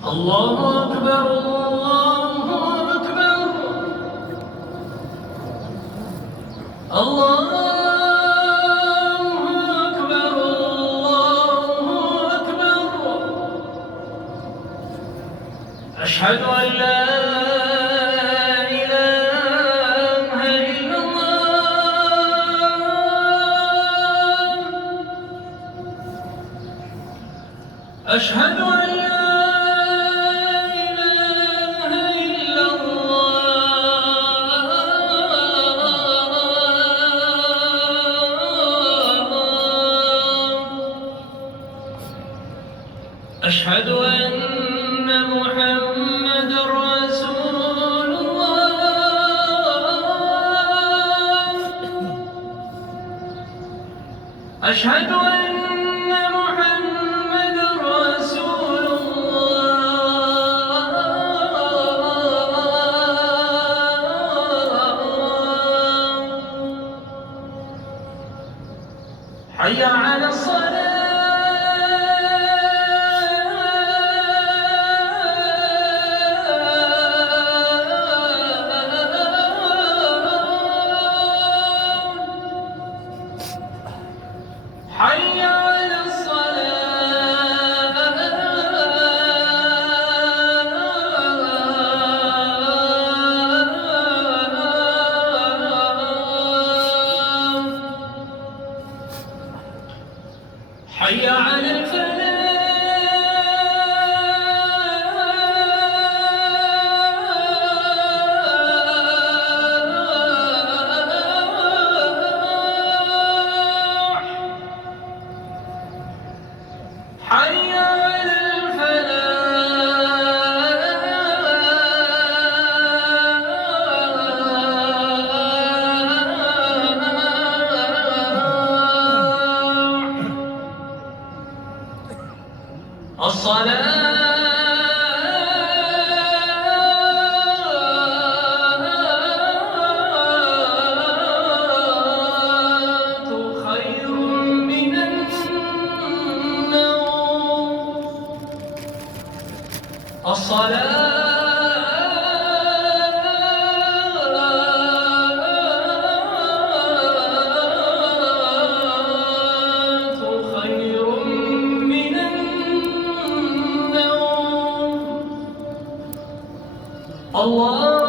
الله أكبر الله أكبر الله أكبر الله أكبر. أشهد أن لا إله إلا الله. أشهد أن لا أشهد أن محمد رسول الله. أشهد أن محمد رسول الله. حي على الصلاة. حي على الصلاة. حي على الفلاح. حي على الفلاح. الصلاة خير من النوم. الصلاة خير من النوم. الله